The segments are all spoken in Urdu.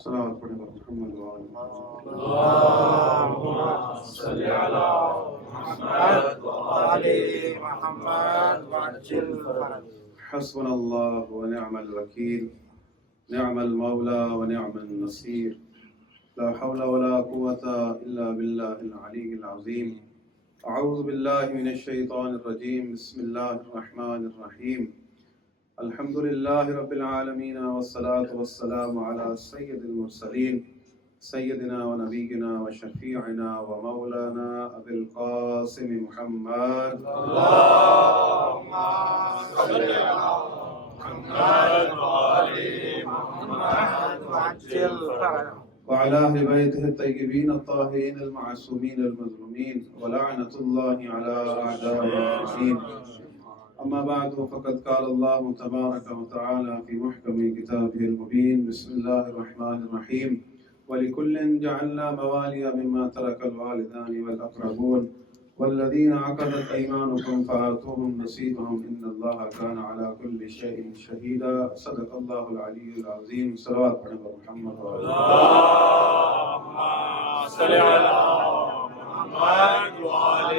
صلوات پڑھیں محمد وآل محمد اللهم صل على محمد وآل محمد وعجل فرجه. حسبنا الله ونعم الوكيل نعم المولى ونعم النصير لا حول ولا قوة إلا بالله العلي العظيم. أعوذ بالله من الشيطان الرجيم. بسم الله الرحمن الرحيم. الحمد لله رب العالمين والصلاة والسلام على سيد المرسلين سيدنا ونبينا وشفيعنا ومولانا أبي القاسم محمد. اللهم صل على محمد وآل محمد وعجل فرجه. وعلى أهل بيته الطيبين الطاهرين المعصومين المظلومين ولعنة الله على أعداء المسلمين. أما بعد فقد قال الله تبارك وتعالى في محكم كتابه المبين. بسم الله الرحمن الرحيم. ولكل جعلنا موالي مما ترك الوالدان والأقربون والذين عقدت أيمانكم فآتوهم نصيبهم إن الله كان على كل شيء شهيدا. صدق الله العلي العظيم. صلوات پڑھیں محمد اللهم صل على محمد وآل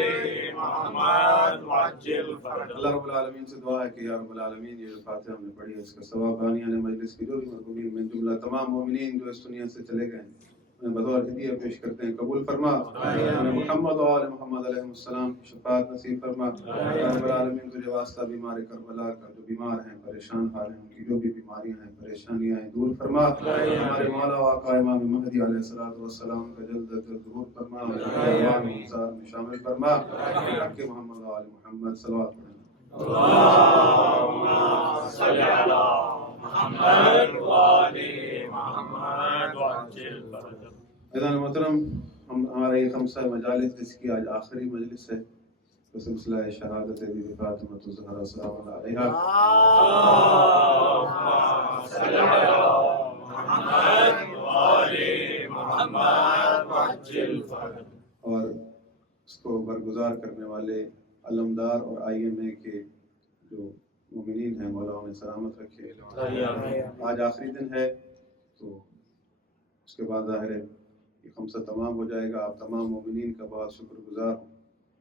محمد وعجل فرجه. اللہ رب العالمین سے دعا ہے کہ یا رب العالمین یہ جو فاتحہ ہم نے پڑھی ہے اس کا ثواب بانیان مجلس کی جو بھی مرحومین من جملہ تمام مومنین جو اس دنیا سے چلے گئے ہیں انہیں بطور ہدیہ پیش کرتے ہیں. قبول فرما. انہیں محمد و آل محمد علیہ السلام کی شفاعت نصیب فرما. یا رب العالمین تجھے واسطہ بیمار کربلا کا جو بیمار ہیں پریشان حال ہیں ان کی جو بھی بیماریاں ہیں پریشانیاں ہیں دور فرما. ہمارے مولا و آقا امام مہدی علیہ السلام کا جلد از جلد ظہور فرما. امام انصار میں شامل فرما. حق محمد و آل محمد. صلوات پڑھیں. اللهم صل على محمد وآل محمد وعجل فرجه. ایضاً محترم ہمارا یہ خمسہ مجالس جس کی آج آخری مجلس ہے تو سلسلہ شہادت بی بی فاطمہ الزہرا سلام اللہ علیہا. اللهم صل على محمد وآل محمد وعجل فرجه. اور اس کو برگزار کرنے والے علمدار اور IMA کے جو مومنین ہیں مولا انہیں سلامت رکھے. آج آخری دن ہے تو اس کے بعد ظاہر ہے یہ خمسہ تمام ہو جائے گا. آپ تمام مومنین کا بہت شکر گزار ہوں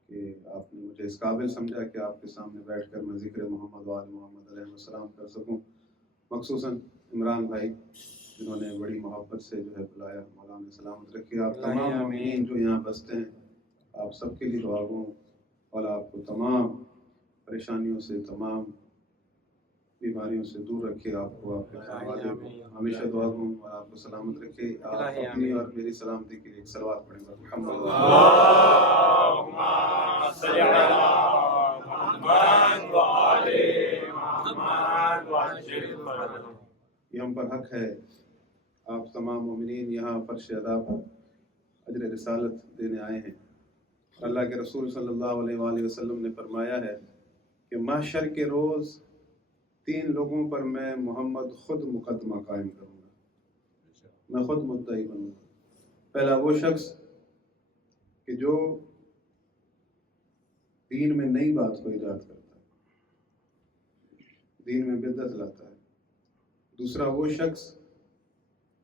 کہ آپ نے مجھے اس قابل سمجھا کہ آپ کے سامنے بیٹھ کر میں ذکر محمد و آل محمد علیہ السلام کر سکوں. مخصوصاً عمران بھائی جنہوں نے بڑی محبت سے جو ہے بلایا. مولا نے سلامت رکھے. آپ تمام مومنین جو یہاں بستے ہیں آپ سب کے لیے دعا ہوں اور آپ کو تمام پریشانیوں سے تمام بیماریوں سے دور رکھے. آپ کو آپ کے خانوادے کو ہمیشہ دعا ہوں اور آپ کو سلامت رکھے. آپ اپنی اور میری سلامتی کے لیے ایک صلوات پڑھیں گے محمد. اللهم صل على محمد وآل محمد وعجل فرجه. یہ ہم پر حق ہے آپ تمام مومنین یہاں فرش ادا پر اجر رسالت دینے آئے ہیں. اللہ کے رسول صلی اللہ علیہ وآلہ وسلم نے فرمایا ہے کہ محشر کے روز 3 لوگوں پر میں محمد خود مقدمہ قائم کروں گا. میں خود مدعی بنوں گا. پہلا وہ شخص کہ جو دین میں نئی بات کو ایجاد کرتا ہے دین میں بدعت لاتا ہے. دوسرا وہ شخص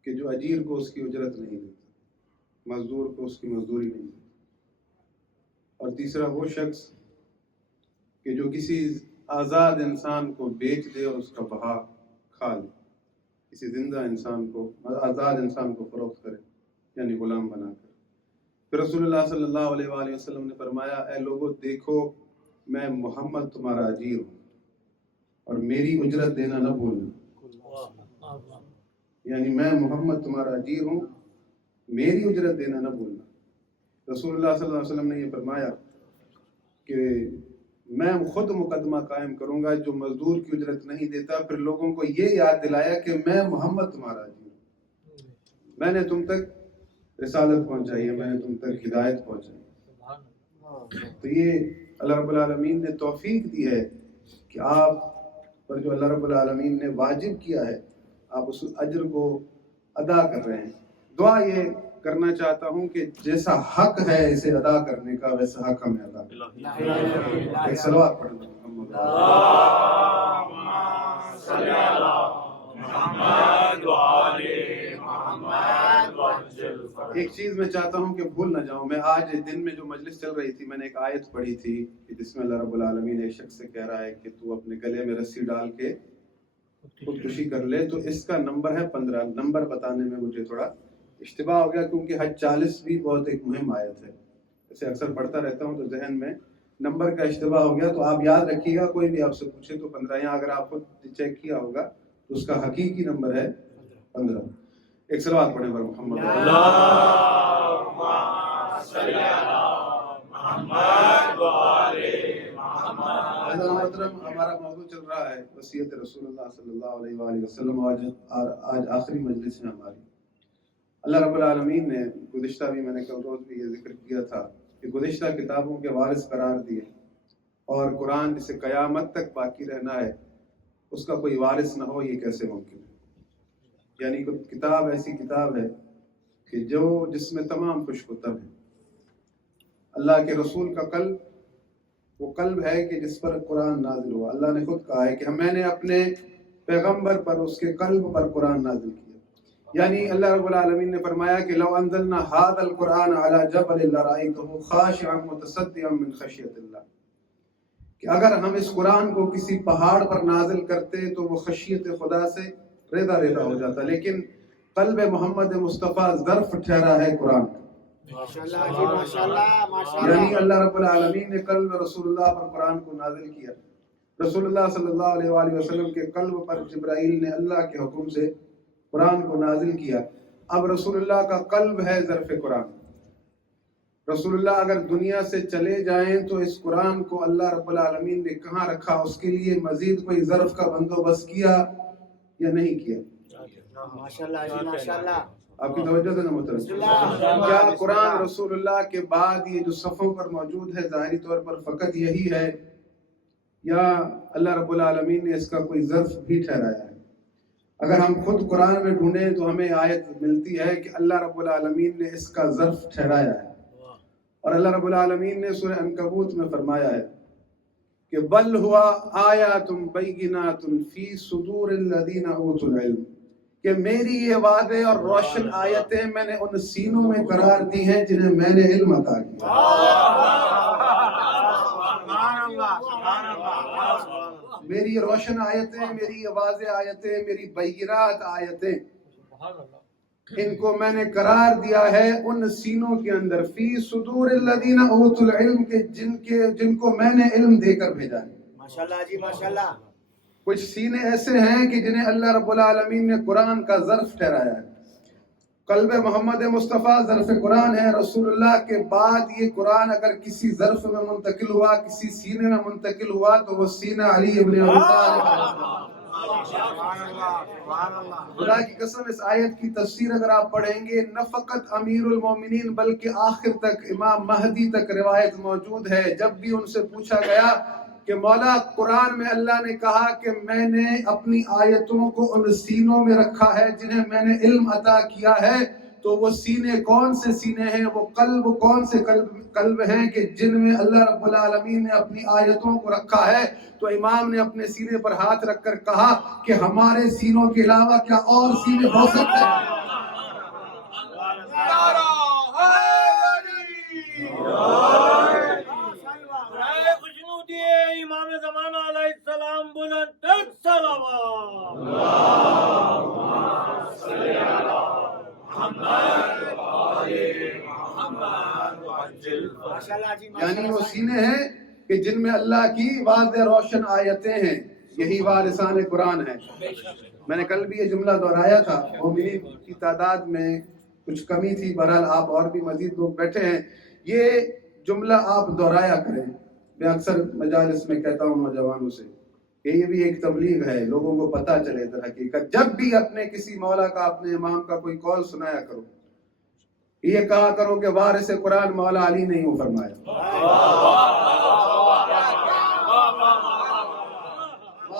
کہ جو اجیر کو اس کی اجرت نہیں دیتا مزدور کو اس کی مزدوری نہیں دیتا. اور تیسرا وہ شخص کہ جو کسی آزاد انسان کو بیچ دے اور اس کا بہا کھا لے. کسی زندہ انسان کو آزاد انسان کو فروخت کرے یعنی غلام بنا کر. پھر رسول اللہ صلی اللہ علیہ وآلہ وسلم نے فرمایا اے لوگوں دیکھو میں محمد تمہارا اجیر ہوں اور میری اجرت دینا نہ بھولنا. یعنی میں محمد تمہارا اجیر ہوں میری اجرت دینا نہ بھولنا. رسول اللہ صلی اللہ علیہ وسلم نے یہ فرمایا کہ میں خود مقدمہ قائم کروں گا جو مزدور کی اجرت نہیں دیتا. پھر لوگوں کو یہ یاد دلایا کہ میں محمد تمہارا اجیر ہوں. میں نے تم تک رسالت پہنچائی ہے میں نے تم تک ہدایت پہنچائی. تو یہ اللہ رب العالمین نے توفیق دی ہے کہ آپ پر جو اللہ رب العالمین نے واجب کیا ہے آپ اس اجر کو ادا کر رہے ہیں. دعا یہ کرنا چاہتا ہوں کہ جیسا حق ہے اسے ادا کرنے کا ویسا حق ہمیں ادا کرنا. ایک صلوات پڑھیں محمد. ایک چیز میں چاہتا ہوں کہ بھول نہ جاؤں. میں آج دن میں جو مجلس چل رہی تھی میں نے ایک آیت پڑھی تھی کہ جس میں اللہ رب العالمین ایک شخص سے کہہ رہا ہے کہ تو اپنے گلے میں رسی ڈال کے خودکشی کر لے. تو اس کا نمبر ہے 15. نمبر بتانے میں مجھے تھوڑا اشتباہ ہو گیا کیونکہ حج 40 بھی بہت ایک مہم آیت ہے. اسے اکثر پڑھتا رہتا ہوں تو ذہن میں نمبر کا اشتباہ ہو گیا. تو آپ یاد رکھیے گا کوئی بھی آپ سے پوچھے تو 15. یہاں اگر آپ خود چیک کیا ہوگا تو اس کا حقیقی نمبر ہے 15. ایک صلوات پڑھیں پر محمد. ہمارا موضوع چل رہا ہے وصیت رسول اللہ صلی اللہ علیہ وآلہ وسلم. آج آخری مجلس ہے ہماری. اللہ رب العالمین نے گزشتہ بھی میں نے کل روز بھی یہ ذکر کیا تھا کہ گزشتہ کتابوں کے وارث قرار دیے اور قرآن جسے قیامت تک باقی رہنا ہے اس کا کوئی وارث نہ ہو یہ کیسے ممکن ہے. یعنی کتاب ایسی کتاب ہے کہ جس میں تمام خوش خطب ہیں. اللہ کے رسول کا قلب وہ قلب ہے کہ جس پر قرآن نازل ہوا. اللہ نے خود کہا ہے کہ میں نے اپنے پیغمبر پر اس کے قلب پر قرآن نازل کیا. یعنی اللہ رب العالمین نے فرمایا کہ لو انزلنا هذا القرآن على جبل لرأيته خاشعا متصدعا من خشیۃ اللہ, کہ اگر ہم اس قرآن کو کسی پہاڑ پر نازل کرتے تو وہ خشیت خدا سے ریدا ریدا ہو جاتا. لیکن قلب محمد مصطفیٰ ظرف ٹھہرا ہے قرآن کا. یعنی اللہ رب العالمین نے قلب رسول اللہ پر قرآن کو نازل کیا. رسول اللہ صلی اللہ علیہ وآلہ وسلم کے قلب پر جبرائیل نے اللہ کے حکم سے قرآن کو نازل کیا. اب رسول اللہ کا قلب ہے ظرف قرآن. رسول اللہ اگر دنیا سے چلے جائیں تو اس قرآن کو اللہ رب العالمین نے کہاں رکھا, اس کے لیے مزید کوئی ظرف کا بندوبست کیا یا نہیں کیا؟ آپ کی توجہ سے محترم, کیا قرآن رسول اللہ کے بعد یہ جو صفوں پر موجود ہے ظاہری طور پر فقط یہی ہے یا اللہ رب العالمین نے اس کا کوئی ظرف بھی ٹھہرایا ہے؟ اگر ہم خود قرآن میں ڈھونڈیں تو ہمیں آیت ملتی ہے کہ اللہ رب العالمین نے اس کا ظرف ٹھہرایا ہے. اور اللہ رب العالمین نے سورہ عنکبوت میں فرمایا ہے کہ بل ہوا آیات بینات فی صدور الذین اوتوا العلم, کہ میری یہ واضح اور روشن آیتیں میں نے ان سینوں میں قرار دی ہیں جنہیں میں نے علم عطا کیا. میری روشن آیتیں, میری واضح آیتیں, میری بینات آیتیں, ان کو میں نے قرار دیا ہے ان سینوں کے اندر فی صدور الذین اوتوا العلم, کے جن کو میں نے علم دے کر بھیجا ہے. ماشاءاللہ جی ماشاءاللہ. کچھ سینے ایسے ہیں کہ جنہیں اللہ رب العالمین نے قرآن کا ظرف ٹھہرایا ہے. قلب محمد مصطفیٰ ظرف قرآن ہے. رسول اللہ کے بعد یہ قرآن اگر کسی ظرف میں منتقل ہوا, کسی سینے میں منتقل ہوا, تو وہ سینہ علی ابن ابی طالب. خدا کی قسم اس آیت کی تفسیر اگر آپ پڑھیں گے نہ فقط امیر المومنین بلکہ آخر تک امام مہدی تک روایت موجود ہے. جب بھی ان سے پوچھا گیا کہ مولا قرآن میں اللہ نے کہا کہ میں نے اپنی آیتوں کو ان سینوں میں رکھا ہے جنہیں میں نے علم عطا کیا ہے, تو وہ سینے کون سے سینے ہیں, وہ قلب کون سے قلب ہیں کہ جن میں اللہ رب العالمین نے اپنی آیتوں کو رکھا ہے؟ تو امام نے اپنے سینے پر ہاتھ رکھ کر کہا کہ ہمارے سینوں کے علاوہ کیا اور سینے ہو سکتے ہیں؟ امام زمانہ علیہ السلام بلند صلوات. یعنی وہ سینے ہیں کہ جن میں اللہ کی واضح روشن آیتیں ہیں. یہی وارثان قرآن ہے. میں نے کل بھی یہ جملہ دہرایا تھا. مومنین کی تعداد میں کچھ کمی تھی, بہرحال آپ اور بھی مزید لوگ بیٹھے ہیں, یہ جملہ آپ دہرایا کریں. میں اکثر مجالس میں کہتا ہوں نوجوانوں سے کہ یہ بھی ایک تبلیغ ہے, لوگوں کو پتہ چلے در حقیقت. جب بھی اپنے کسی مولا کا, اپنے امام کا کوئی قول سنایا کرو, یہ کہا کرو کہ وارث قرآن مولا علی نے یوں فرمایا.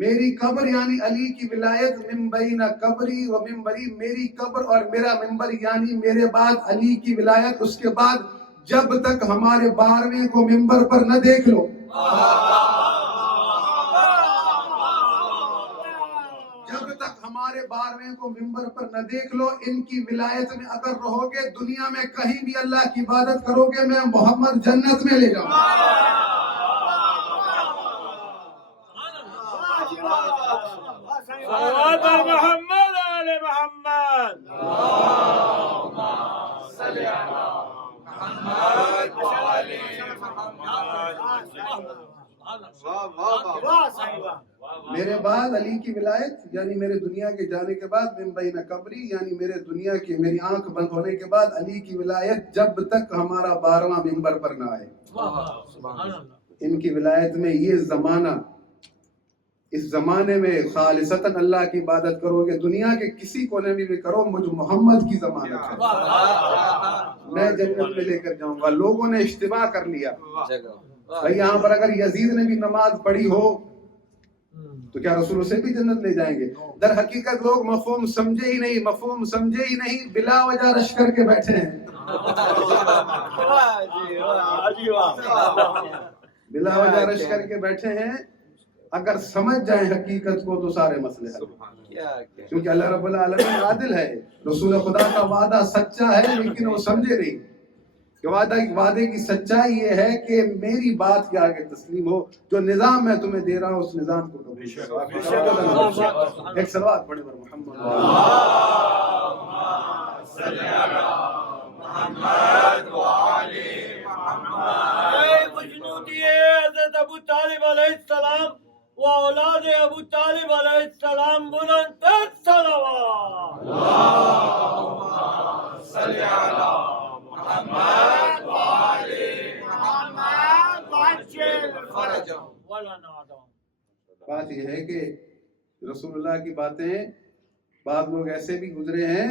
میری قبر یعنی علی کی ولایت، من بین قبری و منبری، میری قبر اور میرا منبر یعنی میرے بعد علی کی ولایت. اس کے بعد جب تک ہمارے 12ویں کو منبر پر نہ دیکھ لو، جب تک ہمارے 12ویں کو منبر پر نہ دیکھ لو، ان کی ولایت میں اگر رہو گے، دنیا میں کہیں بھی اللہ کی عبادت کرو گے، میں محمد جنت میں لے جاؤں. صلوات محمد آل محمد. میرے بعد علی کی ولایت یعنی میرے دنیا کے جانے کے بعد، من بین قبری یعنی میرے دنیا کی میری آنکھ بند ہونے کے بعد علی کی ولایت جب تک ہمارا 12واں منبر پر نہ آئے. ان کی ولایت میں یہ زمانہ، اس زمانے میں خالصتاً اللہ کی عبادت کرو گے، دنیا کے کسی کونے میں بھی کرو، مجھ محمد کی ضمانت ہے، میں جنت میں لے کر جاؤں گا. لوگوں نے اشتباہ کر لیا بھائی یہاں پر اگر یزید نے بھی نماز پڑھی ہو تو کیا رسول اسے بھی جنت لے جائیں گے؟ در حقیقت لوگ مفہوم سمجھے ہی نہیں، مفہوم سمجھے ہی نہیں، بلا وجہ رش کر کے بیٹھے ہیں، بلا وجہ رش کر کے بیٹھے ہیں. اگر سمجھ جائیں حقیقت کو تو سارے مسئلے حل، کیونکہ اللہ رب العالمین عادل ہے. رسول خدا کا وعدہ سچا ہے لیکن وہ سمجھے نہیں کہ وعدے کی سچائی یہ ہے کہ میری بات کے آگے تسلیم ہو، جو نظام میں تمہیں دے رہا ہوں اس نظام کو قبول کرو. ایک صلوات پڑھیں پر محمد حضرت ابو طالب علیہ السلام و اولاد ابو طالب علیہ السلام بلند صلوات. اللهم صل علی محمد و آل محمد وعجل فرجهم ولا نعدم. بات یہ ہے کہ رسول اللہ کی باتیں بعض لوگ ایسے بھی گزرے ہیں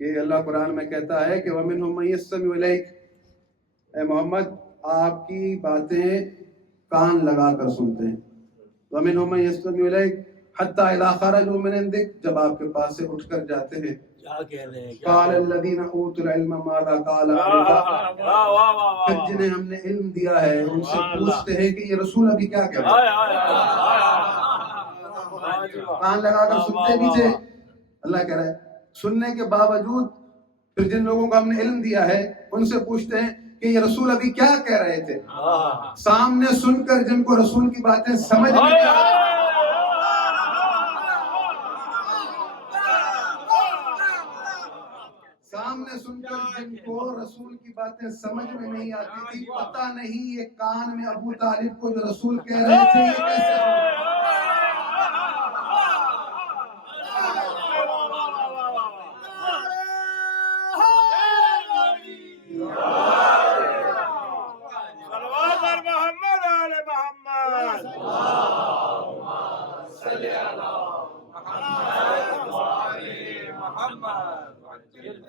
کہ اللہ قرآن میں کہتا ہے کہ وَمِنْهُمْ مَن يَسْتَمِعُ إِلَيْكَ، اے محمد آپ کی باتیں کان لگا کر سنتے ہیں. وَمِنْهُمْ مَن يَسْتَمِعُ إِلَيْكَ حَتَّى إِذَا خَرَجُوا مِنْ عِنْدِكَ، جب آپ کے پاس سے اٹھ کر جاتے ہیں، قَالَ الَّذِينَ أُوتُوا الْعِلْمَ مَاذَا قَالَ آنِفًا، پھر جنہیں ہم نے علم دیا ہے ان سے پوچھتے ہیں کہ یہ رسول ابھی کیا کہہ رہا ہے. کان لگا کر سنتے بھی تھے. اللہ کہہ رہا ہے سننے کے باوجود پھر جن لوگوں کو ہم نے علم دیا ہے ان سے پوچھتے ہیں کہ یہ رسول ابھی کیا کہہ رہے تھے. سامنے سن کر جن کو رسول کی باتیں سمجھ میں نہیں آتی، سامنے سن کر جن کو رسول کی باتیں سمجھ میں نہیں آتی تھی، پتہ نہیں یہ کان میں ابو طالب کو جو رسول کہہ رہے تھے یہ کیسے ہو.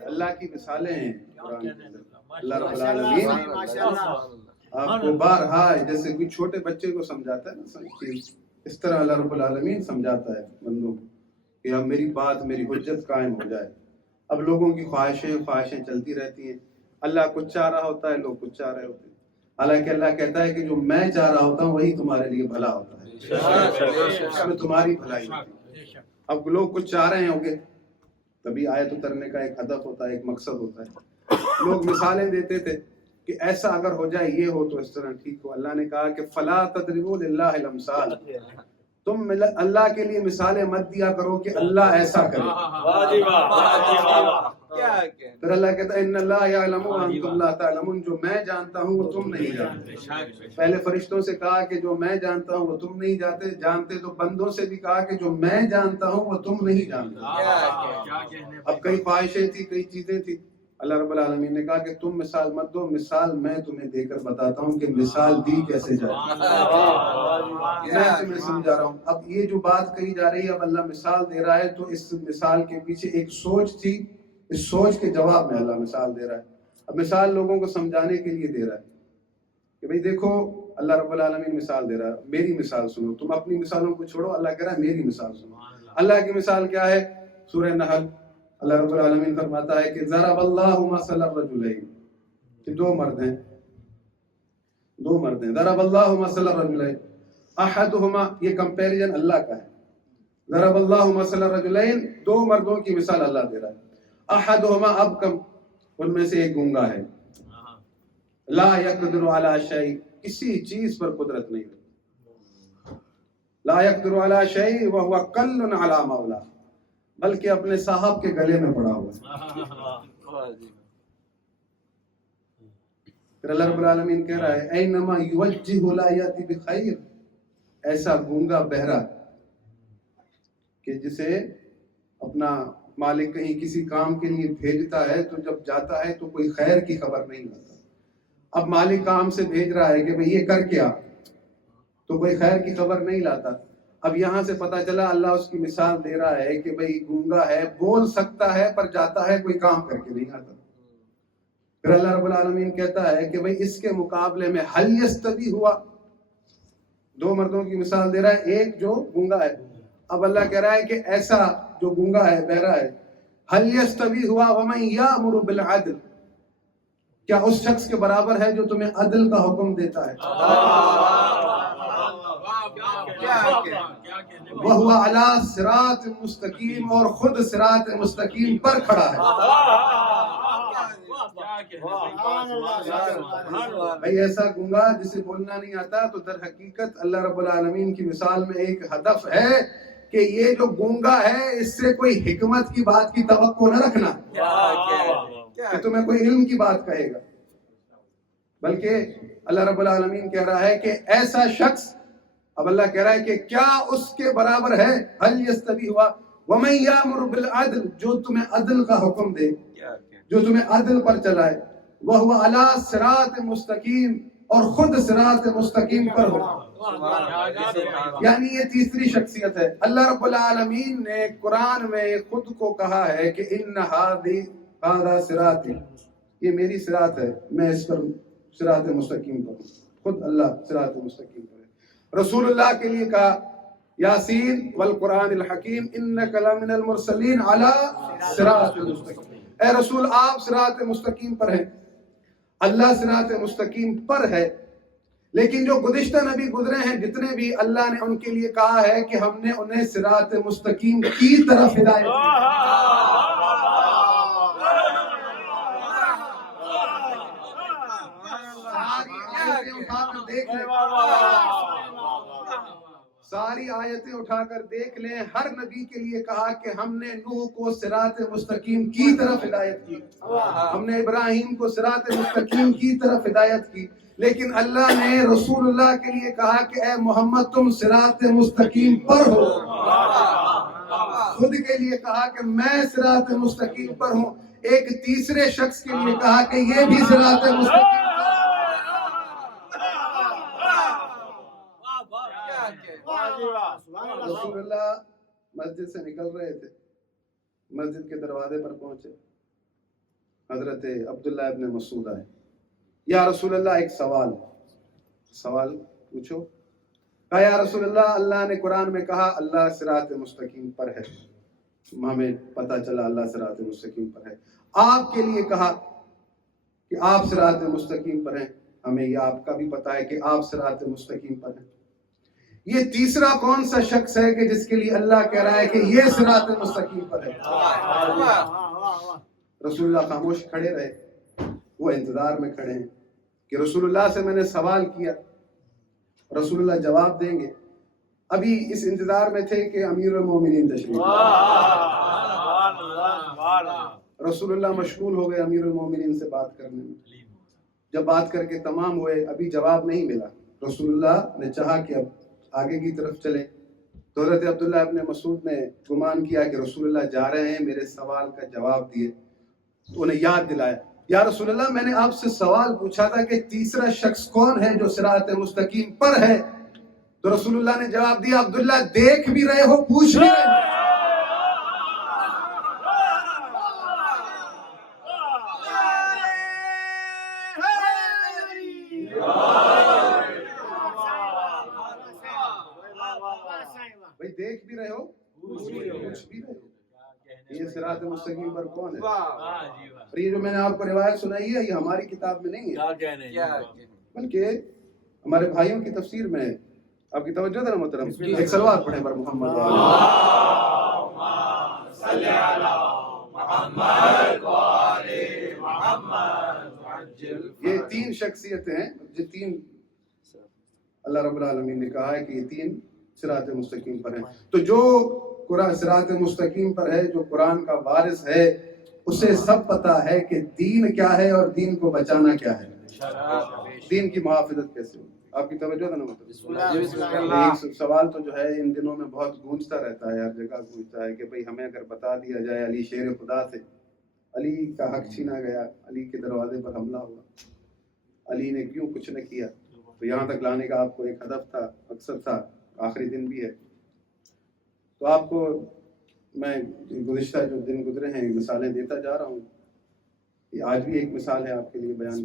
اللہ کی مثالیں ہیں قرآن کے اندر. اللہ رب العالمین آپ کو بارہا جیسے کوئی چھوٹے بچے کو سمجھاتا ہے نا، اس طرح اللہ رب العالمین سمجھاتا ہے بندوں کو کہ اب میری بات، میری حجت قائم ہو جائے. اب لوگوں کی خواہشیں چلتی رہتی ہیں. اللہ کچھ چاہ رہا ہوتا ہے، لوگ کچھ چاہ رہے ہوتے ہیں. حالانکہ اللہ کہتا ہے کہ جو میں چاہ رہا ہوتا ہوں وہی تمہارے لیے بھلا ہوتا ہے، اس میں تمہاری بھلائی ہوتی ہے. اب لوگ کچھ چاہ رہے ہوں گے تبھی آیت اترنے کا ایک ہدف ہوتا ہے، ایک مقصد ہوتا ہے. لوگ مثالیں دیتے تھے کہ ایسا اگر ہو جائے، یہ ہو تو اس طرح ٹھیک ہو. اللہ نے کہا کہ فلا تضربوا للہ الامثال، تم اللہ کے لیے مثالیں مت دیا کرو کہ اللہ ایسا کرے. پھر اللہ کہتا ہے ان اللہ یعلم وانتم لا تعلمون، جو میں جانتا ہوں وہ تم نہیں جانتے. پہلے فرشتوں سے کہا کہ جو میں جانتا ہوں وہ تم نہیں جانتے، تو بندوں سے بھی کہا کہ جو میں جانتا ہوں وہ تم نہیں جانتے. اب کئی خواہشیں تھی، کئی چیزیں تھی. اللہ رب العالمین نے کہا کہ تم مثال مت دو، مثال میں تمہیں دے کر بتاتا ہوں کہ مثال دی کیسے جائے. میں تمہیں سمجھا رہا ہوں. اب یہ جو بات کہی جا رہی ہے، اب اللہ مثال دے رہا ہے، تو اس مثال کے پیچھے ایک سوچ تھی. اس سوچ کے جواب میں اللہ مثال دے رہا ہے. اب مثال لوگوں کو سمجھانے کے لیے دے رہا ہے کہ بھئی دیکھو اللہ رب العالمین مثال دے رہا ہے, میری مثال سنو, تم اپنی مثالوں کو چھوڑو, اللہ کہہ رہا ہے میری مثال سنو. اللہ کی مثال کیا ہے؟ سورہ نحل اللہ رب العالمین فرماتا ہے کہ ضرب اللہ مثلا الرجلین, کہ دو مرد ہیں, ضرب اللہ مثلا الرجلین احدہما, یہ کمپیریزن اللہ کا ہے. ضرب اللہ مثلا الرجلین, دو مردوں کی مثال اللہ دے رہا ہے. احدہما ابکم, ان میں سے ایک گونگا ہے. لا یقدر علی شیء, کسی چیز پر قدرت نہیں. لا یقدر علی شیء وہو کل علی مولا, بلکہ اپنے صاحب کے گلے میں پڑا ہوا ہے. پھر اللہ رب العالمین کہہ رہا ہے اینما یوجہ لا یاتی بخیر, ایسا گونگا بہرا کہ جسے اپنا مالک کہیں کسی کام کے لیے بھیجتا ہے تو جب جاتا ہے تو کوئی خیر کی خبر نہیں لاتا. اب مالک کام سے بھیج رہا ہے کہ بھئی یہ کر کیا, تو کوئی خیر کی خبر نہیں لاتا. اب یہاں سے پتا چلا اللہ اس کی مثال دے رہا ہے کہ بھئی گونگا ہے, بول سکتا ہے پر جاتا ہے کوئی کام کر کے نہیں آتا. پھر اللہ رب العالمین کہتا ہے کہ بھئی اس کے مقابلے میں حل یستوی ہوا, دو مردوں کی مثال دے رہا ہے, ایک جو گونگا ہے. اب اللہ کہہ رہا ہے کہ ایسا جو گونگا ہے, بہرا ہے, حل یستوی ہوا ومن یامر بالعدل, کیا اس شخص کے برابر ہے جو تمہیں عدل کا حکم دیتا ہے؟ وَهُوَ عَلَىٰ صِرَاطٍ مُسْتَقِيمٍ, اور خود صراط مستقیم پر کھڑا ہے. بھئی ایسا گونگا جسے بولنا نہیں آتا, تو در حقیقت اللہ رب العالمین کی مثال میں ایک ہدف ہے کہ یہ جو گونگا ہے اس سے کوئی حکمت کی بات کی توقع نہ رکھنا کہ تمہیں کوئی علم کی بات کہے گا, بلکہ اللہ رب العالمین کہہ رہا ہے کہ ایسا شخص, اب اللہ کہہ رہا ہے کہ کیا اس کے برابر ہے, حل یستوی ہوا ومن یامر بالعدل, جو تمہیں عدل کا حکم دے, جو تمہیں عدل پر چلائے, وہو علی صراط مستقیم, اور خود صراط مستقیم پر ہو. یعنی یہ تیسری شخصیت ہے. اللہ رب العالمین نے قرآن میں خود کو کہا ہے کہ ان ھذا صراطی, یہ میری صراط ہے, میں اس پر صراط مستقیم پر ہوں. خود اللہ صراط مستقیم پر ہے. رسول اللہ کے لیے کہا یاسین والقرآن الحکیم انک لمن المرسلین علی صراط مستقیم, اے رسول آپ صراط مستقیم پر ہیں. اللہ صراط مستقیم پر ہے, لیکن جو گزشتہ نبی گزرے ہیں جتنے بھی, اللہ نے ان کے لیے کہا ہے کہ ہم نے انہیں صراط مستقیم کی طرف ہدایت ساری آیتیں اٹھا کر دیکھ لیں, ہر نبی کے لیے کہا کہ ہم نے نوح کو صراط مستقیم کی طرف ہدایت کی, ہم نے ابراہیم کو صراط مستقیم کی طرف ہدایت کی, لیکن اللہ نے رسول اللہ کے لیے کہا کہ اے محمد تم صراط مستقیم پر ہو. خود کے لیے کہا کہ میں صراط مستقیم پر ہوں, ایک تیسرے شخص کے لیے کہا کہ یہ بھی صراط مستقیم. رسول اللہ مسجد سے نکل رہے تھے, مسجد کے دروازے پر پہنچے, حضرت عبداللہ ابن مسعود آئے. یا رسول اللہ ایک سوال پوچھو. کہا یا رسول اللہ, اللہ نے قرآن میں کہا اللہ صراط مستقیم پر ہے, ہمیں پتہ چلا اللہ صراط مستقیم پر ہے. آپ کے لیے کہا کہ آپ صراط مستقیم پر ہیں, ہمیں یہ آپ کا بھی پتہ ہے کہ آپ صراط مستقیم پر ہیں. یہ تیسرا کون سا شخص ہے کہ جس کے لیے اللہ کہہ رہا ہے کہ یہ صراط مستقیم پر ہے؟ رسول اللہ خاموش کھڑے رہے, وہ انتظار میں کھڑے ہیں کہ رسول اللہ سے میں نے سوال کیا, رسول اللہ جواب دیں گے. ابھی اس انتظار میں تھے کہ امیر المومنین تشریف, رسول اللہ مشغول ہو گئے امیر المومنین سے بات کرنے میں. جب بات کر کے تمام ہوئے, ابھی جواب نہیں ملا, رسول اللہ نے چاہا کہ اب آگے کی طرف چلیں. تو حضرت عبداللہ ابن مسعود نے گمان کیا کہ رسول اللہ جا رہے ہیں, میرے سوال کا جواب دیے. تو انہیں یاد دلایا, یا رسول اللہ میں نے آپ سے سوال پوچھا تھا کہ تیسرا شخص کون ہے جو صراط مستقیم پر ہے. تو رسول اللہ نے جواب دیا, عبداللہ دیکھ بھی رہے ہو, پوچھ بھی رہے ہو. کچھ بھی رہے. یہ صراط مستقیم پر کون ہے؟ واہ یہ جو میں نے آپ کو روایت سنائی ہے یہ ہماری کتاب میں نہیں ہے بلکہ ہمارے بھائیوں کی تفسیر میں ہے. آپ کی توجہ ذرا محترم. ایک صلوات پڑھیں پر محمد یہ تین شخصیتیں ہیں جو تین اللہ رب العالمین نے کہا ہے کہ یہ تین صراط مستقیم پر ہیں. تو جو قرآن صراط مستقیم پر ہے جو قرآن کا وارث ہے اسے سب پتا ہے کہ دین کیا ہے اور دین کو بچانا کیا ہے, دین کی محافظت کیسے ہو. آپ کی توجہ ہے نا. ایک سوال تو جو ہے ان دنوں میں بہت گونجتا رہتا ہے, ہر جگہ گونجتا ہے کہ بھئی ہمیں اگر بتا دیا جائے علی شیر خدا تھے, علی کا حق چھینا گیا, علی کے دروازے پر حملہ ہوا, علی نے کیوں کچھ نہ کیا. تو یہاں تک لانے کا آپ کو ایک ہدف تھا, مقصد تھا, آخری دن بھی ہے. تو آپ کو میں گزشتہ جو دن گزرے ہیں مثالیں دیتا جا رہا ہوں. یہ آج بھی ایک مثال ہے آپ کے لیے بیان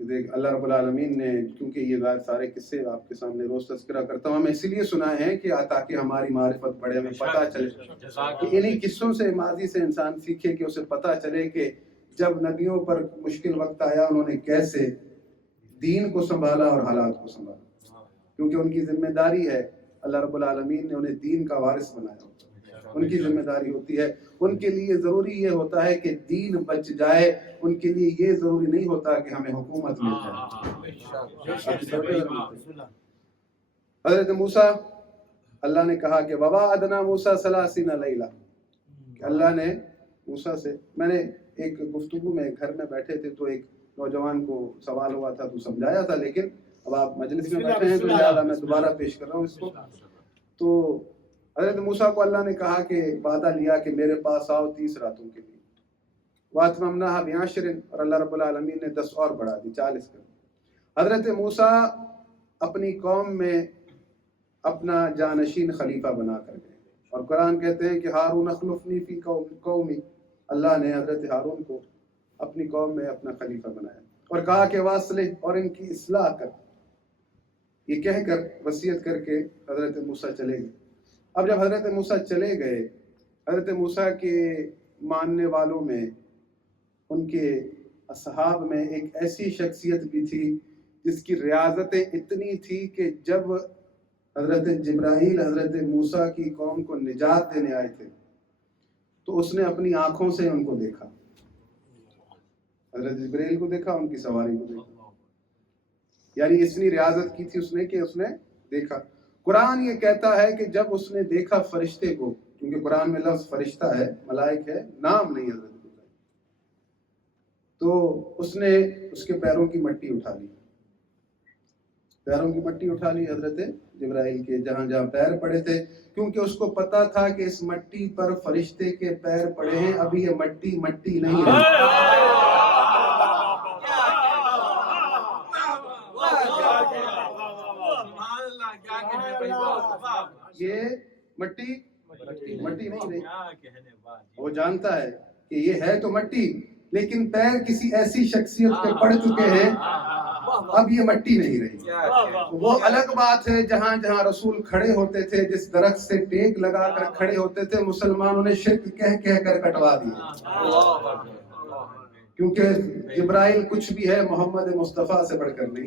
دیکھ اللہ رب العالمین نے, کیونکہ یہ سارے قصے آپ کے سامنے روز تذکرہ کرتا ہوں, ہمیں اسی لیے سنائے ہیں کہ تاکہ ہماری معرفت بڑھے, ہمیں پتہ چلے کہ انہی قصوں سے ماضی سے انسان سیکھے کہ اسے پتہ چلے کہ جب نبیوں پر مشکل وقت آیا انہوں نے کیسے دین کو سنبھالا اور حالات کو سنبھالا, کیونکہ ان کی ذمہ داری ہے. اللہ رب العالمین نے انہیں دین کا وارث بنایا, ان کی ذمہ داری ہوتی ہے. ان کے لیے ضروری یہ ہوتا ہے کہ دین بچ جائے, ان کے لیے یہ ضروری نہیں ہوتا کہ ہمیں حکومت مل جائے. حضرت موسیٰ, اللہ نے کہا کہ وَوَعَدْنَا مُوسَىٰ 30 لَيْلَةً, کہ اللہ نے موسیٰ سے, میں نے ایک گفتگو میں گھر میں بیٹھے تھے تو ایک نوجوان کو سوال ہوا تھا تو سمجھایا تھا, لیکن اب آپ مجلس میں بیٹھے ہیں تو لہٰذا میں دوبارہ پیش کر رہا ہوں اس کو. تو حضرت موسیٰ کو اللہ نے کہا کہ وعدہ لیا کہ میرے پاس آؤ 30 راتوں کے لیے. وَأَتْمَمْنَاهَا بِعَشْرٍ, اور اللہ رب العالمین نے 10 اور بڑھا دی, 40 کر. حضرت موسیٰ اپنی قوم میں اپنا جانشین خلیفہ بنا کر گئے, اور قرآن کہتے ہیں کہ ہارون اخلفنی فی قومی, اللہ نے حضرت ہارون کو اپنی قوم میں اپنا خلیفہ بنایا اور کہا کہ واصلح, اور ان کی اصلاح کر. یہ کہہ کر وصیت کر کے حضرت موسیٰ چلے گئے. اب جب حضرت موسیٰ چلے گئے, حضرت موسیٰ کے ماننے والوں میں, ان کے اصحاب میں ایک ایسی شخصیت بھی تھی جس کی ریاضتیں اتنی تھی کہ جب حضرت جبرائیل حضرت موسیٰ کی قوم کو نجات دینے آئے تھے تو اس نے اپنی آنکھوں سے ان کو دیکھا, حضرت جبرائیل کو دیکھا, ان کی سواری کو دیکھا. یعنی اتنی ریاضت کی تھی اس نے کہ اس نے دیکھا. قرآن یہ کہتا ہے کہ جب اس نے دیکھا فرشتے کو, کیونکہ قرآن میں لفظ فرشتہ ہے, ملائک ہے, نام نہیں حضرت جبرائیل, تو اس نے اس کے پیروں کی مٹی اٹھا لی, پیروں کی مٹی اٹھا لی حضرت جبرائیل کے, جہاں جہاں پیر پڑے تھے, کیونکہ اس کو پتا تھا کہ اس مٹی پر فرشتے کے پیر پڑے ہیں, ابھی یہ مٹی مٹی نہیں ہے. یہ مٹی مٹی نہیں رہی. وہ جانتا ہے کہ یہ ہے تو مٹی, لیکن پیر کسی ایسی شخصیت پہ پڑ چکے ہیں, اب یہ مٹی نہیں رہی. وہ الگ بات ہے جہاں جہاں رسول کھڑے ہوتے تھے, جس درخت سے ٹیک لگا کر کھڑے ہوتے تھے, مسلمانوں نے شرک کہہ کہہ کر کٹوا دیا, کیونکہ جبرائیل کچھ بھی ہے محمد مصطفیٰ سے بڑھ کر نہیں.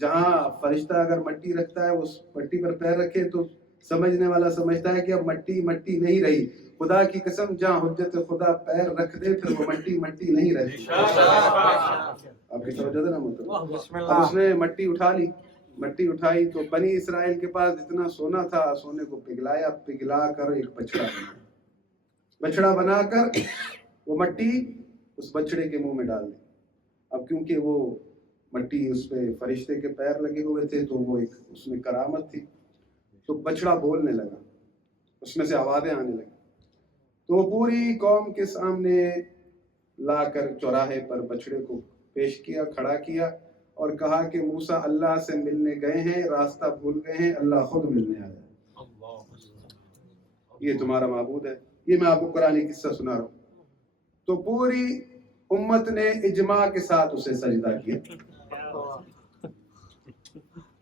جہاں فرشتہ اگر مٹی رکھتا ہے, اس مٹی پر پیر رکھے تو سمجھنے والا سمجھتا ہے کہ اب مٹی مٹی نہیں رہی. خدا کی قسم جہاں حجت خدا پیر رکھ دے پھر وہ مٹی مٹی نہیں رہتی. آپ کی توجہ ہے نا مطلب. اب اس نے مٹی اٹھا لی, مٹی اٹھائی تو بنی اسرائیل کے پاس جتنا سونا تھا سونے کو پگھلایا, پگھلا کر ایک بچڑا بنا کر وہ مٹی اس بچڑے کے منہ میں ڈال دی. اب کیونکہ وہ مٹی اس پہ فرشتے کے پیر لگے ہوئے تھے تو وہ ایک اس میں کرامت تھی, تو بچڑا بولنے لگا, اس میں سے آوازیں آنے لگی. تو وہ پوری قوم کے سامنے لا کر چوراہے پر بچڑے کو پیش کیا, کھڑا کیا اور کہا کہ موسیٰ اللہ سے ملنے گئے ہیں, راستہ بھول گئے ہیں, اللہ خود ملنے آیا. یہ تمہارا معبود ہے. یہ میں آپ کو قرآنی قصہ سنا رہا ہوں. تو پوری امت نے اجماع کے ساتھ اسے سجدہ کیا.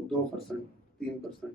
2%, 3%।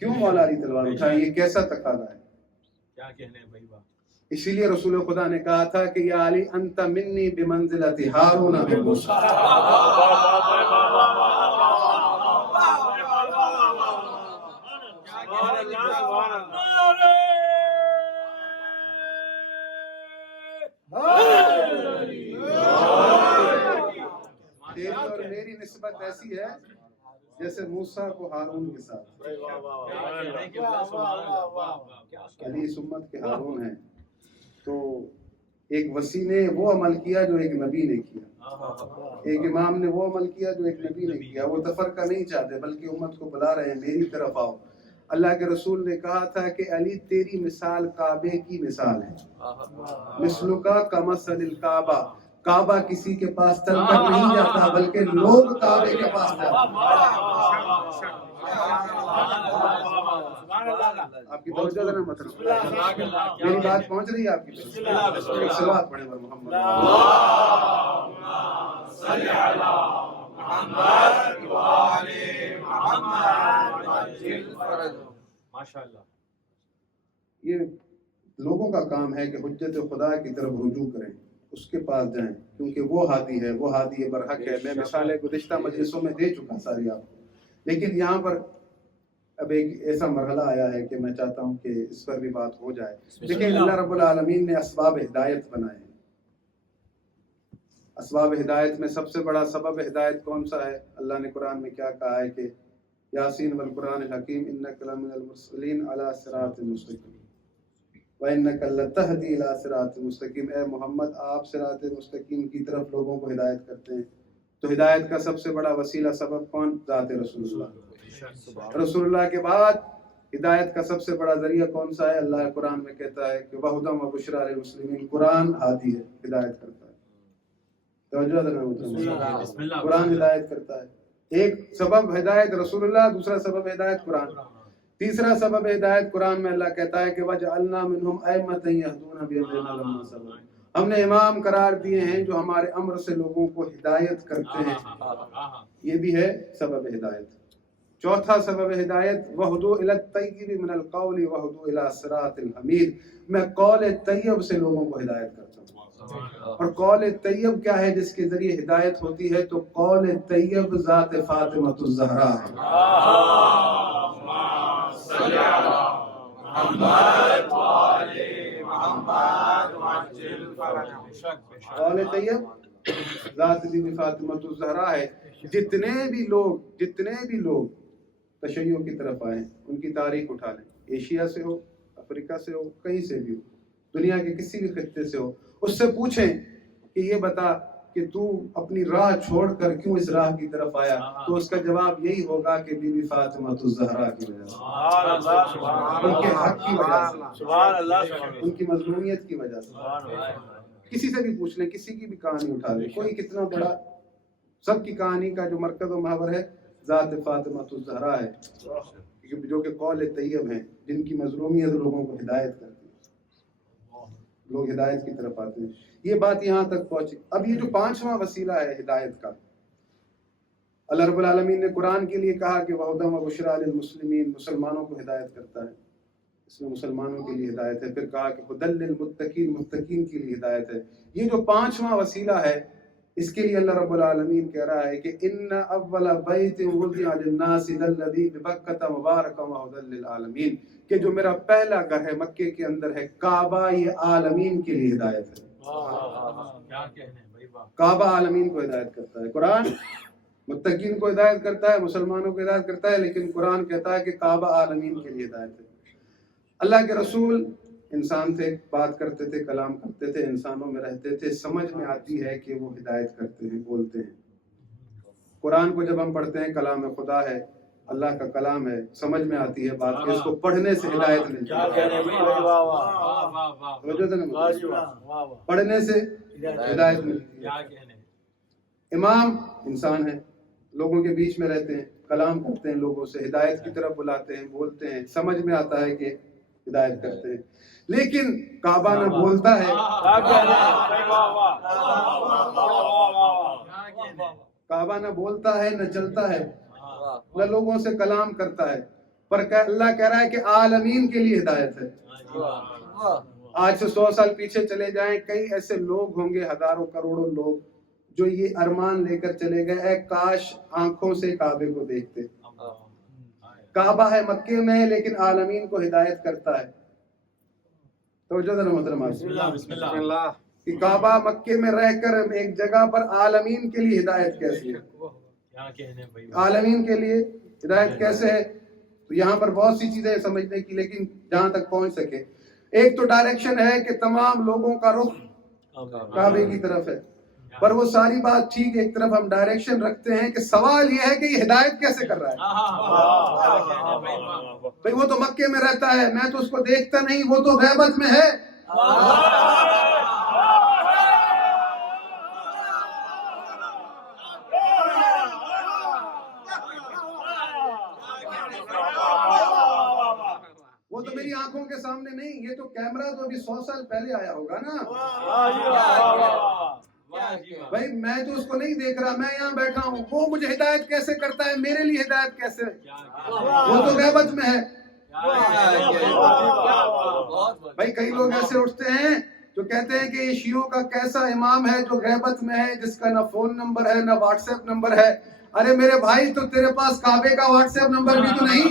کیوں مولا علی تلوار اٹھائے؟ یہ کیسا تقاضا ہے؟ کیا کہنے بھائی باپ. اسی لیے رسول خدا نے کہا تھا کہ یا علی انت منی بمنزلت ہارون من موسیٰ. تیری اور میری نسبت ایسی ہے جیسے موسیٰ کو ہارون کے ساتھ. علی اس امت کے ہارون ہیں. تو ایک وسیع نے وہ عمل کیا جو ایک نبی نے کیا، ایک امام نے وہ عمل کیا جو ایک نبی نے کیا. وہ تفرقہ نہیں چاہتے بلکہ امت کو بلا رہے ہیں میری طرف آؤ. اللہ کے رسول نے کہا تھا کہ علی تیری مثال کعبے کی مثال ہے. مثلک کمثل الکعبہ. کعبہ کسی کے پاس چل کر نہیں جاتا بلکہ لوگ کعبے کے پاس جاتے ہیں. آپ کی توجہ ذرا مطلب میری بات پہنچ رہی ہے آپ کی؟ صلوات پڑھیں بر محمد. صلی علی محمد و آل محمد. ماشاءاللہ. یہ لوگوں کا کام ہے کہ حجت خدا کی طرف رجوع کریں، اس کے پاس جائیں، کیونکہ وہ ہادی ہے، وہ ہادی برحق ہے. میں مثالیں گزشتہ مجلسوں میں دے چکا ساری آپ کو، لیکن یہاں پر اب ایک ایسا مرحلہ آیا ہے کہ میں چاہتا ہوں کہ اس پر بھی بات ہو جائے. دیکھیں اللہ رب العالمین نے اسباب ہدایت بنائے ہیں. اسباب ہدایت میں سب سے بڑا سبب ہدایت کون سا ہے؟ اللہ نے قرآن میں کیا کہا ہے کہ یاسین والقرآن الحکیم انک لمن المرسلین علی صراط مستقیم وَإِنَّكَ لَتَهْدِي إِلَىٰ صِرَاطٍ مُسْتَقِيمٍ. اے محمد آپ صراط مستقیم کی طرف لوگوں کو ہدایت کرتے ہیں. تو ہدایت کا سب سے بڑا وسیلہ سبب کون؟ ذات رسول اللہ. رسول اللہ کے بعد ہدایت کا سب سے بڑا ذریعہ کون سا ہے؟ اللہ قرآن میں کہتا ہے کہ وَهُدًى وَبُشْرَىٰ لِلْمُسْلِمِينَ. قرآن ہادی ہے، ہدایت کرتا ہے. توجہ، قرآن ہدایت کرتا ہے. ایک سبب ہدایت رسول اللہ، دوسرا سبب ہدایت قرآن. تیسرا سبب ہدایت قرآن میں اللہ کہتا ہے کہ وَجَعَلْنَا مِنْهُمْ أَئِمَّةً يَهْدُونَ بِأَمْرِنَا لَمَّا صَبَرُوا. ہم نے امام قرار دیے ہیں جو ہمارے امر سے لوگوں کو ہدایت کرتے ہیں. یہ بھی ہے سبب ہدایت. چوتھا سبب ہدایت وَهُدُوا إِلَى الطَّيِّبِ مِنَ الْقَوْلِ وَهُدُوا إِلَى صِرَاطِ الْحَمِيدِ. میں قول طیب سے لوگوں کو ہدایت کرتا ہوں. اور قول طیب کیا ہے جس کے ذریعے ہدایت ہوتی ہے؟ تو قول طیب ذات فاطمۃ الزہرا ہے. قول طیب ذات بی فاطمۃ الزہرا ہے. جتنے بھی لوگ تشیع کی طرف آئے ان کی تاریخ اٹھا لیں، ایشیا سے ہو، افریقہ سے ہو، کہیں سے بھی ہو، دنیا کے کسی بھی خطے سے ہو، اس سے پوچھیں کہ یہ بتا کہ تو اپنی راہ چھوڑ کر کیوں اس راہ کی طرف آیا، تو اس کا جواب یہی ہوگا کہ بی بی فاطمۃ الزہرا کی وجہ سے، ان کے حق کی وجہ سے، ان کی مظلومیت کی وجہ سے. کسی سے بھی پوچھ لیں، کسی کی بھی کہانی اٹھا لیں، کوئی کتنا بڑا، سب کی کہانی کا جو مرکز و محور ہے ذات فاطمۃ الزہرا ہے، جو کہ قول طیب ہیں، جن کی مظلومیت لوگوں کو ہدایت کرتی ہے، لوگ ہدایت کی طرف آتے ہیں. یہ بات یہاں تک پہنچی. اب یہ جو پانچواں وسیلہ ہے ہدایت کا، اللہ رب العالمین نے قرآن کے لیے کہا کہ وَهُدًى وَبُشْرَىٰ لِلْمُسْلِمِينَ، مسلمانوں کو ہدایت کرتا ہے، اس میں مسلمانوں کے لیے ہدایت ہے. پھر کہا کہ هُدًى لِلْمُتَّقِينَ، متقین کے لیے ہدایت ہے. یہ جو پانچواں وسیلہ ہے اس کے لیے اللہ رب العالمین کہہ رہا ہے کہ ان اول بیت وضع للناس الذی ببکۃ مبارک وہدی للعالمین، کہ جو میرا پہلا گھر ہے مکے کے اندر ہے کعبہ، یہ عالمین کے لیے ہدایت ہے. کعبہ عالمین کو ہدایت کرتا ہے. قرآن متقین کو ہدایت کرتا ہے، مسلمانوں کو ہدایت کرتا ہے، لیکن قرآن کہتا ہے کہ کعبہ عالمین کے لیے ہدایت ہے. اللہ کے رسول انسان تھے، بات کرتے تھے، کلام کرتے تھے، انسانوں میں رہتے تھے، سمجھ میں آتی ہے کہ وہ ہدایت کرتے ہیں، بولتے ہیں. قرآن کو جب ہم پڑھتے ہیں کلام خدا ہے، اللہ کا کلام ہے، سمجھ میں آتی ہے بات کہ اس کو پڑھنے سے ہدایت ملتی ہے. پڑھنے سے ہدایت ملتی ہے. امام انسان ہے، لوگوں کے بیچ میں رہتے ہیں، کلام کرتے ہیں، لوگوں سے ہدایت کی طرف بلاتے ہیں، بولتے ہیں، سمجھ میں آتا ہے کہ ہدایت کرتے ہیں. لیکن کعبہ نہ بولتا ہے، کعبہ نہ بولتا ہے، نہ چلتا ہے، نہ لوگوں سے کلام کرتا ہے. پر اللہ کہہ رہا ہے کہ عالمین کے لیے ہدایت ہے۔ آج سے 100 سال پیچھے چلے جائیں، کئی ایسے لوگ ہوں گے، ہزاروں کروڑوں لوگ، جو یہ ارمان لے کر چلے گئے، اے کاش آنکھوں سے کعبے کو دیکھتے۔ کعبہ ہے مکے میں لیکن عالمین کو ہدایت کرتا ہے۔ توجہ ذرا محترم، بسم اللہ۔ کہ کعبہ مکے میں رہ کر ایک جگہ پر عالمین کے لیے ہدایت کیسی ہے، عالمین کے لیے ہدایت کیسے ہے؟ تو یہاں پر بہت سی چیزیں سمجھنے کی، لیکن جہاں تک پہنچ سکے، ایک تو ڈائریکشن ہے کہ تمام لوگوں کا رخ کعبے کی طرف ہے، پر وہ ساری بات ٹھیک ہے، ایک طرف ہم ڈائریکشن رکھتے ہیں کہ سوال یہ ہے کہ یہ ہدایت کیسے کر رہا ہے؟ بھئی وہ تو مکے میں رہتا ہے، میں تو اس کو دیکھتا نہیں، وہ تو غیبت میں ہے۔ وہ تو میری آنکھوں کے سامنے نہیں، یہ تو کیمرہ تو ابھی 100 سال پہلے آیا ہوگا نا۔ بھائی میں تو اس کو نہیں دیکھ رہا، میں یہاں بیٹھا ہوں، وہ مجھے ہدایت کیسے کرتا ہے، میرے لیے ہدایت کیسے؟ وہ تو غیبت میں ہے۔ بھائی کئی لوگ ایسے اٹھتے ہیں جو کہتے ہیں کہ یہ شیعوں کا کیسا امام ہے جو غیبت میں ہے، جس کا نہ فون نمبر ہے نہ واٹس ایپ نمبر ہے۔ ارے میرے بھائی، تو تیرے پاس کعبے کا واٹس ایپ نمبر بھی تو نہیں؟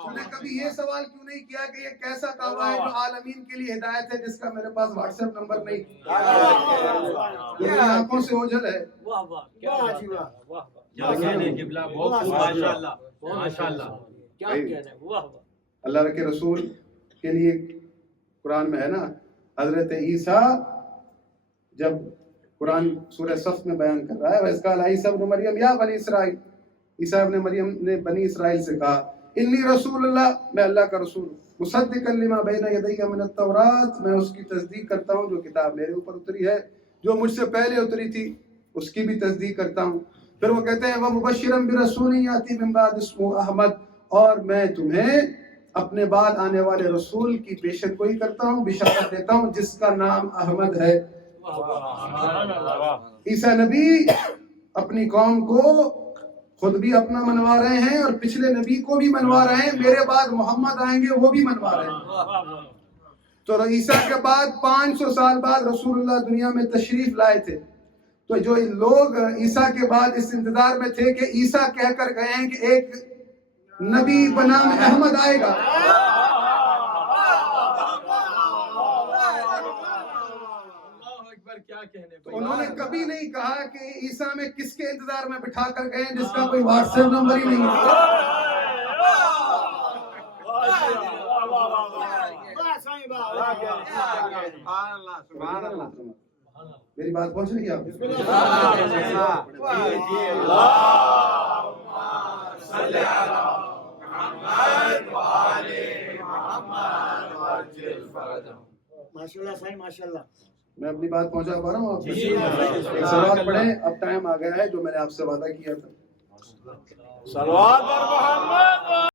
تو نے کبھی یہ سوال کیوں نہیں کیا کہ یہ کیسا کعبہ ہے جو عالمین کے لیے ہدایت ہے، جس کا میرے پاس واٹس ایپ نمبر نہیں؟ یہ میری آنکھوں سے اوجھل ہے۔ اللہ کے رسول کے لیے قرآن میں ہے نا، حضرت عیسیٰ جب قرآن سورہ صف میں بیان کر رہا ہے، وَإِذْ قَالَ عِيسَىٰ ابْنُ مَرْيَمَ يَا بَنِي إِسْرَائِيلَ، عیسیٰ ابن مریم نے بنی اسرائیل سے کہا، انی رسول اللہ، میں اللہ کا رسول ہوں، مصدقا لما بین یدی من التوراۃ، میں اس کی تصدیق کرتا ہوں جو کتاب میرے اوپر اتری ہے، جو مجھ سے پہلے اتری تھی اس کی بھی تصدیق کرتا ہوں۔ پھر وہ کہتے ہیں ومبشرا برسول یاتی من بعد اسمہ احمد، اور میں تمہیں اپنے بعد آنے والے رسول کی پیشن گوئی کرتا ہوں، بشارت دیتا ہوں جس کا نام احمد ہے۔ عیسیٰ نبی اپنی قوم کو خود بھی اپنا منوا رہے ہیں اور پچھلے نبی کو بھی منوا رہے ہیں، میرے بعد محمد آئیں گے وہ بھی منوا رہے ہیں۔ تو عیسیٰ کے بعد 500 سال بعد رسول اللہ دنیا میں تشریف لائے تھے، تو جو لوگ عیسیٰ کے بعد اس انتظار میں تھے کہ عیسیٰ کہہ کر گئے ہیں کہ ایک نبی بنام احمد آئے گا، تو انہوں نے کبھی نہیں کہا کہ عیسیٰ میں کس کے انتظار میں بٹھا کر گئے ہیں جس کا کوئی واٹس ایپ نمبر ہی نہیں ہے۔ میری بات پہنچ رہی ہے آپ؟ ماشاءاللہ صحیح، ماشاءاللہ۔ میں اپنی بات پہنچا پا رہا ہوں آپ سے؟ ایک سوال پڑھیں، اب ٹائم آ گیا ہے جو میں نے آپ سے وعدہ کیا تھا۔ صلوات بر محمد۔